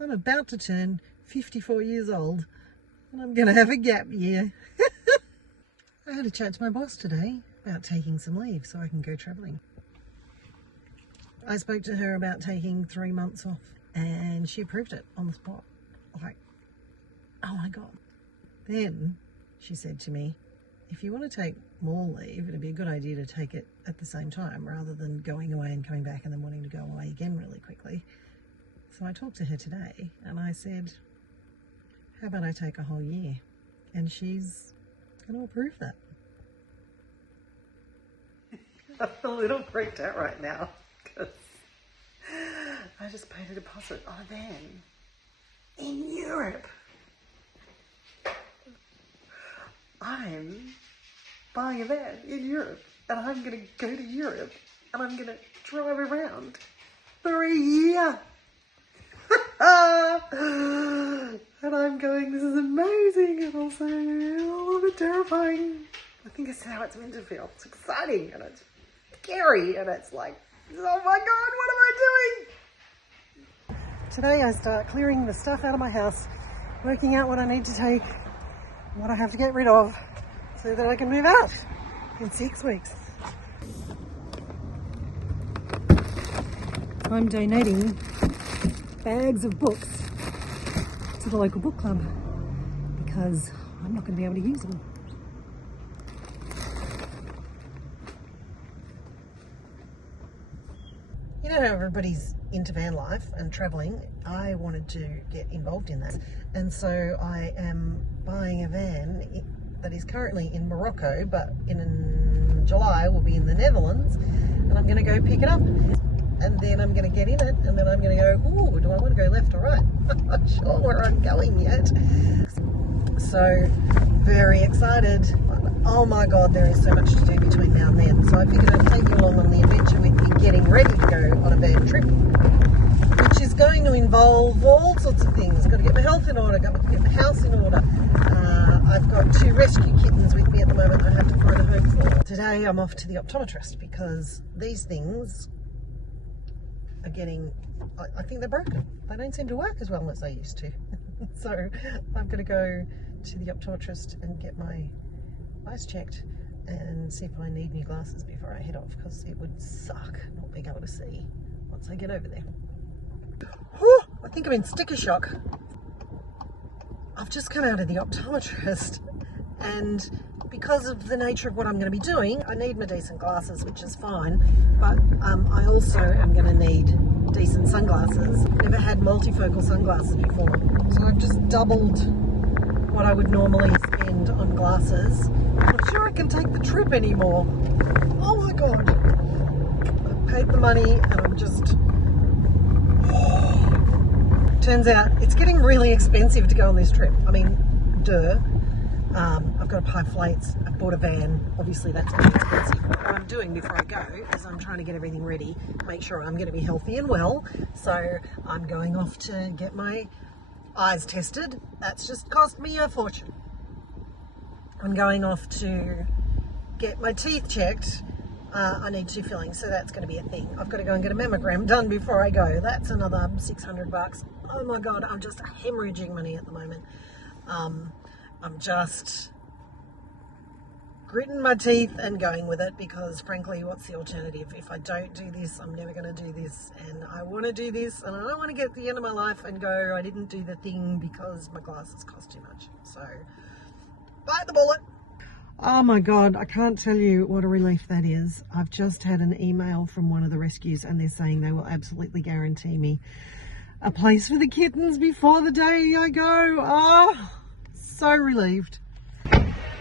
I'm about to turn 54 years old and I'm going to have a gap year. I had a chat to my boss today about taking some leave so I can go travelling. I spoke to her about taking 3 months off and she approved it on the spot. Like, oh my God. Then she said to me, if you want to take more leave, it'd be a good idea to take it at the same time rather than going away and coming back and then wanting to go away again really quickly. So I talked to her today and I said, how about I take a whole year? And she's going to approve that. I'm a little freaked out right now because I just paid a deposit on a van in Europe. I'm buying a van in Europe and I'm going to go to Europe and I'm going to drive around for a year. And I'm going, this is amazing and also a little bit terrifying. I think it's how it's meant to feel. It's exciting and it's scary and it's like, oh my God, what am I doing? Today I start clearing the stuff out of my house, working out what I need to take, what I have to get rid of so that I can move out in 6 weeks. I'm donating bags of books to the local book club because I'm not going to be able to use them. You know how everybody's into van life and travelling? I wanted to get involved in that, and so I am buying a van that is currently in Morocco, but in July will be in the Netherlands, and I'm going to go pick it up. And then I'm going to get in it, and then I'm going to go, ooh, do I want to go left or right? I'm not sure where I'm going yet. So, very excited. Oh my God, there is so much to do between now and then. So I figured I'd take you along on the adventure with me getting ready to go on a van trip, which is going to involve all sorts of things. I've got to get my health in order, got to get my house in order. I've got 2 rescue kittens with me at the moment I have to find a home for. Today I'm off to the optometrist because these things are getting, I think they're broken. They don't seem to work as well as they used to. So I'm going to go to the optometrist and get my eyes checked and see if I need new glasses before I head off, because it would suck not being able to see once I get over there. Whew, I think I'm in sticker shock. I've just come out of the optometrist and because of the nature of what I'm going to be doing, I need my decent glasses, which is fine, but I also am going to need decent sunglasses. Never had multifocal sunglasses before, so I've just doubled what I would normally spend on glasses. I'm not sure I can take the trip anymore. Oh my God. I've paid the money and I'm just... Turns out it's getting really expensive to go on this trip. I mean, duh. I've got to buy flights, I've bought a van, obviously that's all expensive. What I'm doing before I go is I'm trying to get everything ready, make sure I'm going to be healthy and well. So I'm going off to get my eyes tested. That's just cost me a fortune. I'm going off to get my teeth checked. I need 2 fillings, so that's going to be a thing. I've got to go and get a mammogram done before I go. That's another $600. Oh my God, I'm just hemorrhaging money at the moment. I'm just gritting my teeth and going with it because frankly, what's the alternative? If I don't do this, I'm never going to do this, and I want to do this, and I don't want to get at the end of my life and go, I didn't do the thing because my glasses cost too much. So, bite the bullet. Oh my God, I can't tell you what a relief that is. I've just had an email from one of the rescues and they're saying they will absolutely guarantee me a place for the kittens before the day I go. Oh, so relieved.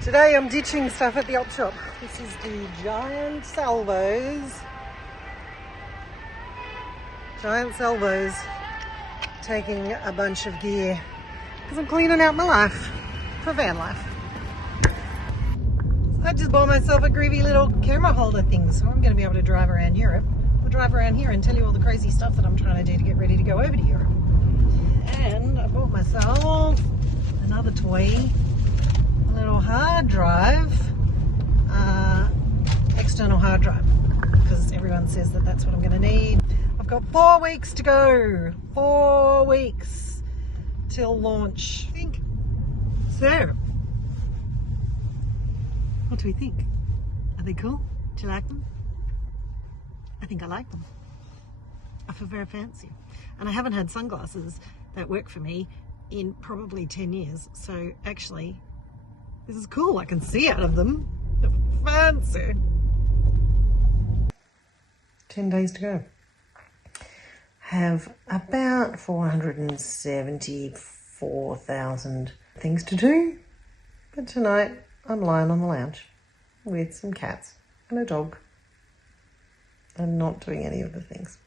Today I'm ditching stuff at the op shop. This is the Giant Salvos. Giant Salvos taking a bunch of gear because I'm cleaning out my life for van life. I just bought myself a groovy little camera holder thing, so I'm going to be able to drive around Europe. I'll drive around here and tell you all the crazy stuff that I'm trying to do to get ready to go over to Europe. And I bought myself another toy, a little hard drive, external hard drive, because everyone says that that's what I'm going to need. I've got 4 weeks to go. 4 weeks. till launch. So, what do we think? Are they cool? Do you like them? I think I like them. I feel very fancy. And I haven't had sunglasses that work for me in probably 10 years. So actually, this is cool. I can see out of them. They're fancy. 10 days to go. Have about 474,000 things to do. But tonight, I'm lying on the lounge with some cats and a dog. I'm not doing any of the things.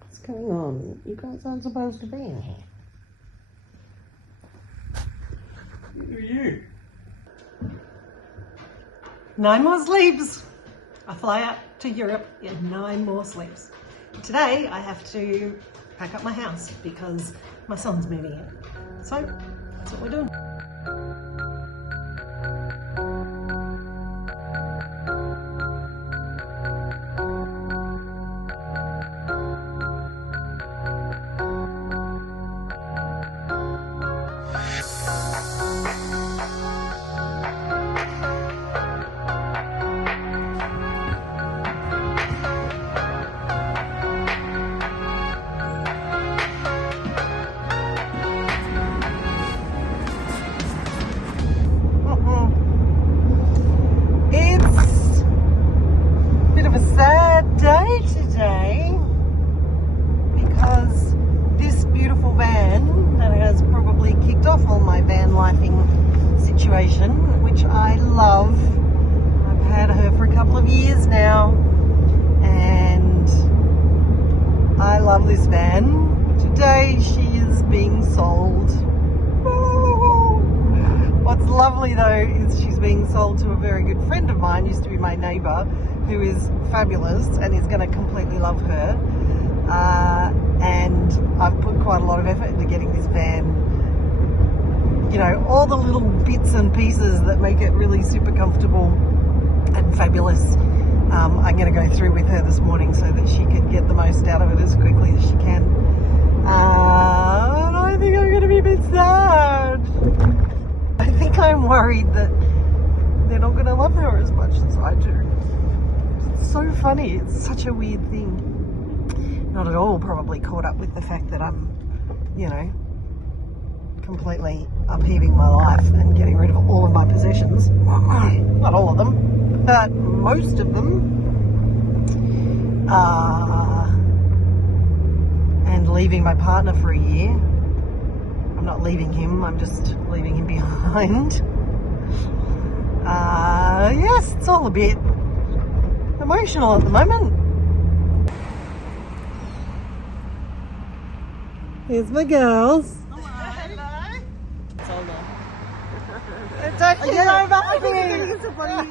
What's going on? You guys aren't supposed to be in here. Who are you? 9 more sleeps. I fly out to Europe in 9 more sleeps. Today I have to pack up my house because my son's moving in. So that's what we're doing. Today because this beautiful van that has probably kicked off all my van lifing situation, which I love. I've had her for a couple of years now and I love this van. Today she is being sold. What's lovely though is she's being sold to a very good friend of mine, used to be my neighbour, who is fabulous and is going to completely love her. And I've put quite a lot of effort into getting this van, you know, all the little bits and pieces that make it really super comfortable and fabulous. I'm going to go through with her this morning so that she can get the most out of it as quickly as she can. And I think I'm going to be a bit sad. I think I'm worried that they're not going to love her as much as I do. It's so funny. It's such a weird thing. Not at all probably caught up with the fact that I'm, you know, completely upheaving my life and getting rid of all of my possessions. Not all of them, but most of them. And leaving my partner for a year. I'm not leaving him, I'm just leaving him behind. Yes, it's all a bit emotional at the moment. Here's my girls. Hello. Don't you know about me? It's okay.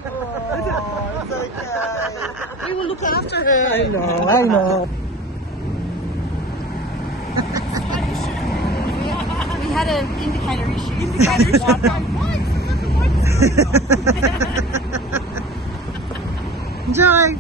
We will look after her. I know. We had an indicator issue. Enjoy.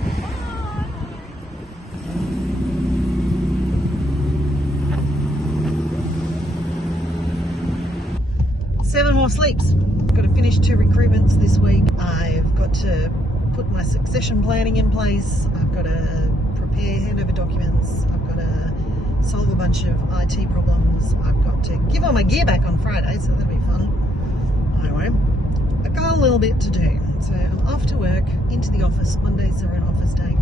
7 more sleeps. I've got to finish 2 recruitments this week. I've got to put my succession planning in place. I've got to prepare handover documents. I've got to solve a bunch of IT problems. I've got to give all my gear back on Friday, so that'll be fun. Anyway, I've got a little bit to do. So I'm off to work, into the office. Mondays are an office day.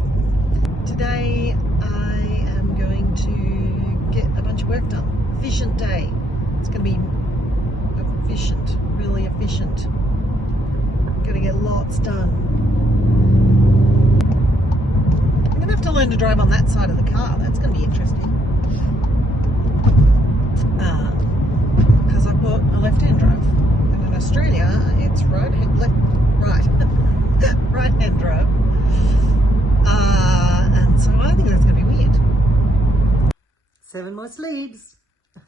Today I am going to get a bunch of work done. Efficient day. It's going to be efficient, really efficient. Got to get lots done. I'm going to have to learn to drive on that side of the car. That's going to be interesting. Because I bought a left-hand drive. And in Australia, it's right-hand drive. And so I think that's going to be weird. 7 more sleeps.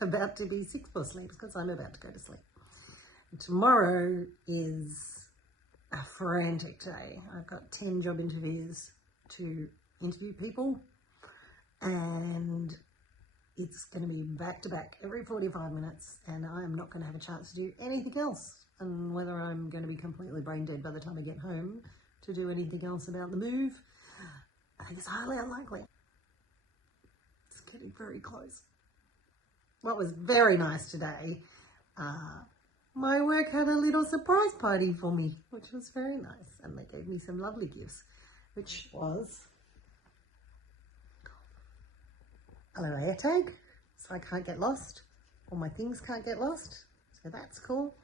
About to be 6 more sleeps because I'm about to go to sleep. Tomorrow is a frantic day. I've got 10 job interviews to interview people, and It's going to be back to back every 45 minutes, and I am not going to have a chance to do anything else. And whether I'm going to be completely brain dead by the time I get home to do anything else about the move, I think it's highly unlikely. It's getting very close. What was very nice today, my work had a little surprise party for me, which was very nice. And they gave me some lovely gifts, which was a little air tag, so I can't get lost. All my things can't get lost, so that's cool.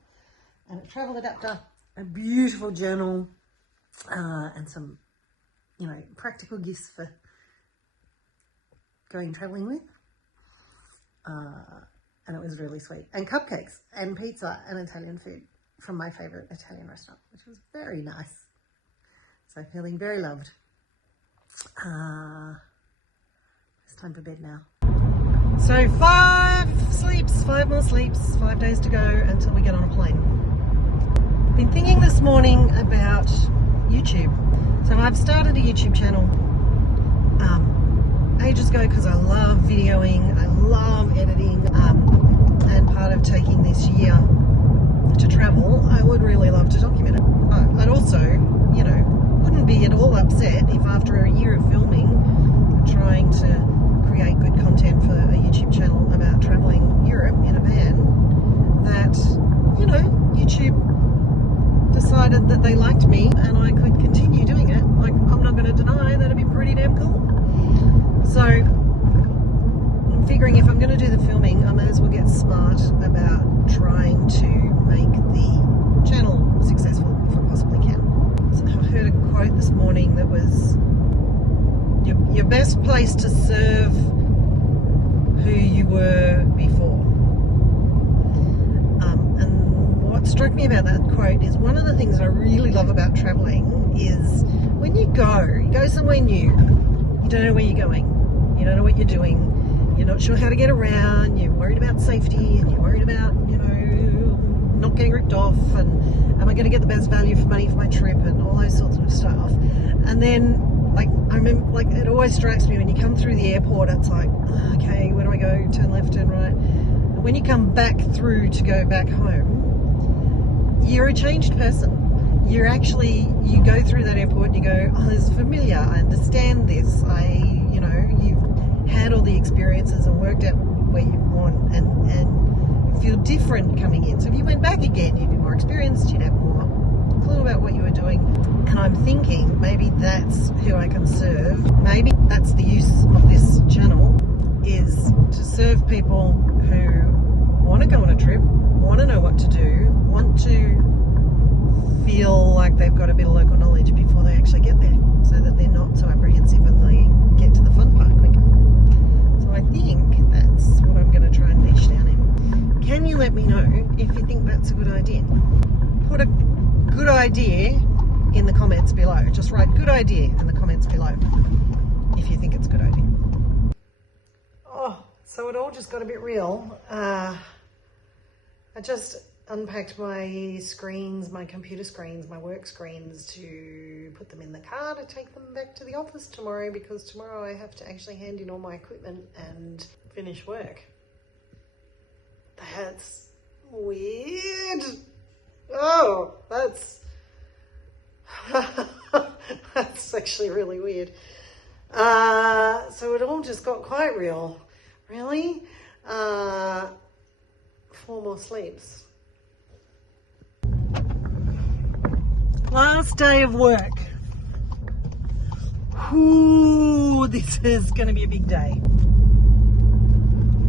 And a travel adapter, a beautiful journal, and some, practical gifts for going traveling with. And it was really sweet. And cupcakes and pizza and Italian food from my favourite Italian restaurant, which was very nice. So feeling very loved. It's time for bed now. So 5 more sleeps, 5 days to go until we get on a plane. Been thinking this morning about YouTube. So I've started a YouTube channel ages ago because I love videoing, I love editing, and part of taking this year to travel, I would really love to document it. I'd also, wouldn't be at all upset if after a year of filming, trying to create good content for a YouTube channel about traveling Europe in a van, that, YouTube decided that they liked me and I could continue doing it. Like, I'm not going to deny that'd be pretty damn cool. So I'm figuring if I'm going to do the filming, I may as well get smart about trying to make the channel successful if I possibly can. So I heard a quote this morning that was, your best place to serve who you were before. And what struck me about that quote is one of the things I really love about traveling is when you go somewhere new, you don't know where you're going, you don't know what you're doing, you're not sure how to get around, you're worried about safety, and you're worried about, not getting ripped off, and am I going to get the best value for money for my trip, and all those sorts of stuff. And then, I remember, it always strikes me when you come through the airport, it's like, okay, where do I go? Turn left, turn right. And when you come back through to go back home, you're a changed person. You go through that airport and you go, oh, this is familiar, I understand this, you've had all the experiences and worked out where you want, and you feel different coming in. So if you went back again, you'd be more experienced, you'd have more clue about what you were doing. And I'm thinking maybe that's who I can serve. Maybe that's the use of this channel, is to serve people who want to go on a trip, want to know what to do, want to feel like they've got a bit of local knowledge before they actually get there, so that they're not so apprehensive and they get to the fun part quicker. So I think that's what I'm going to try and niche down in. Can you let me know if you think that's a good idea? Put a good idea in the comments below. Just write good idea in the comments below if you think it's a good idea. Oh, so it all just got a bit real. I just unpacked my screens, my computer screens, my work screens, to put them in the car to take them back to the office tomorrow, because tomorrow I have to actually hand in all my equipment and finish work. That's weird. Oh, that's actually really weird. So it all just got quite real. Really? 4 more sleeps. Last day of work. Ooh, this is going to be a big day.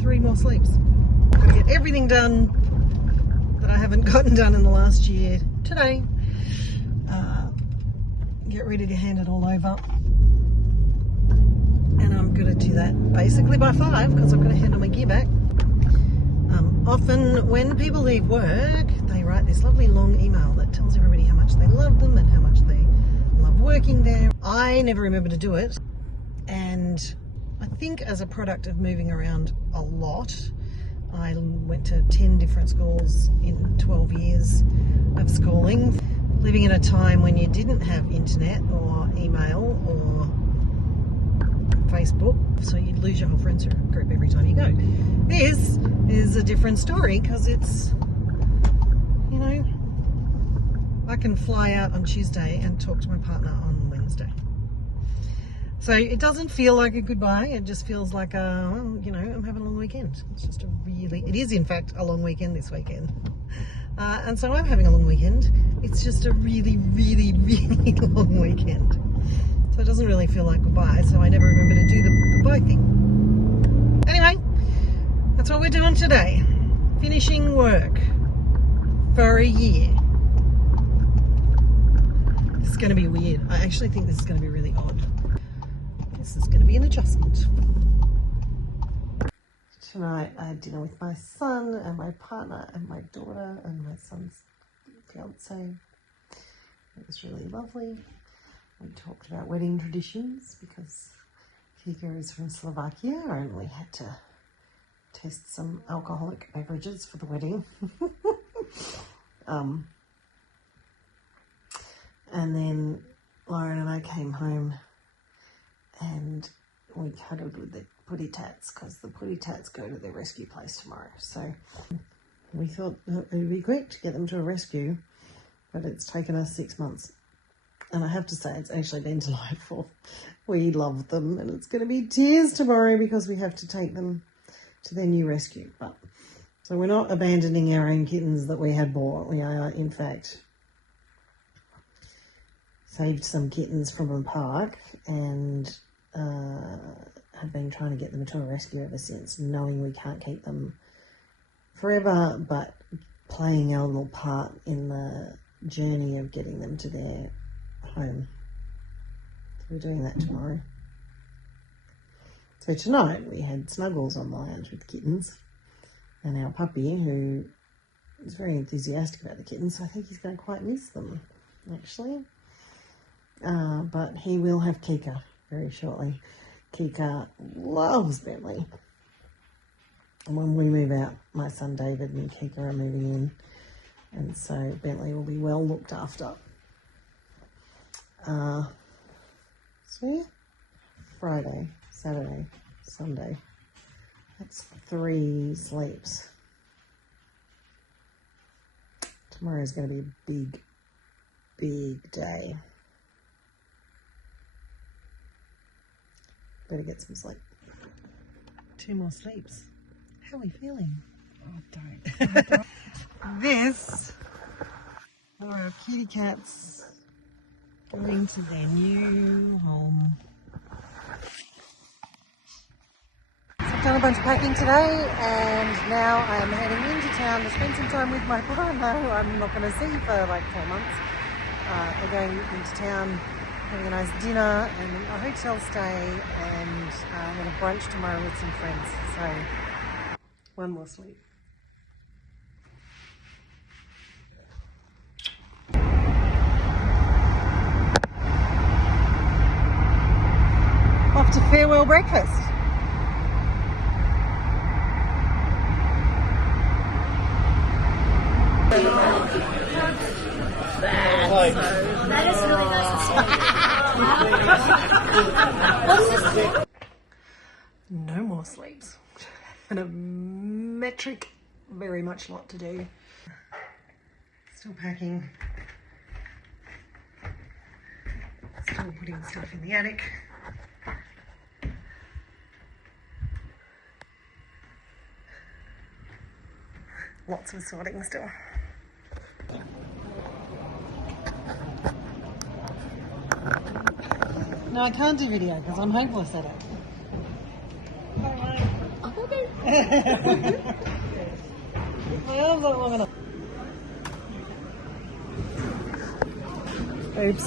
3 more sleeps. Gotta get everything done that I haven't gotten done in the last year today. Get ready to hand it all over. And I'm going to do that basically by 5, because I've got to hand all my gear back. Often when people leave work, they write this lovely long email that tells everybody how much they love them and how much they love working there. I never remember to do it, and I think as a product of moving around a lot, I went to 10 different schools in 12 years of schooling, living in a time when you didn't have internet or email or Facebook, so you'd lose your whole friends group every time you go. This is a different story because it's, you know, I can fly out on Tuesday and talk to my partner on Wednesday. So it doesn't feel like a goodbye. It just feels like well, you know, I'm having a long weekend. It's just it is in fact a long weekend this weekend. And so I'm having a long weekend. It's just a really, really, really long weekend. So it doesn't really feel like goodbye. So I never remember to do the goodbye thing. Anyway, that's what we're doing today. Finishing work for a year. This is going to be weird. I actually think this is going to be really odd. This is going to be an adjustment. Tonight I had dinner with my son and my partner and my daughter and my son's fiance. It was really lovely. We talked about wedding traditions because Kika is from Slovakia and we had to taste some alcoholic beverages for the wedding. And then Lauren and I came home and we cuddled with the Putty Tats because the Putty Tats go to their rescue place tomorrow. So we thought it would be quick to get them to a rescue, but it's taken us 6 months. And I have to say, it's actually been delightful. We love them and it's going to be tears tomorrow because we have to take them to their new rescue. But so we're not abandoning our own kittens that we had bought. We are, in fact, saved some kittens from a park and have been trying to get them to a rescue ever since, knowing we can't keep them forever, but playing our little part in the journey of getting them to their home. So we're doing that tomorrow. So tonight we had Snuggles on the lounge with the kittens and our puppy, who is very enthusiastic about the kittens, so I think he's going to quite miss them, actually. But he will have Kika very shortly. Kika loves Bentley. And when we move out, my son David and Kika are moving in. And so Bentley will be well looked after. So yeah, Friday, Saturday, Sunday. That's 3 sleeps. Tomorrow's going to be a big, big day. Better get some sleep. 2 more sleeps. How are we feeling? Oh, don't. This are our kitty cats going to their new home. So I've done a bunch of packing today and now I'm heading into town to spend some time with my partner, who I'm not going to see for like 4 months. We're going into town, having a nice dinner and a hotel stay, and having a brunch tomorrow with some friends. So 1 more sleep. Off to farewell breakfast. That is really nice. No more sleeps. And a metric, very much lot to do. Still packing. Still putting stuff in the attic. Lots of sorting still. No, I can't do video because I'm hopeless at it. My arms aren't long enough. Oops.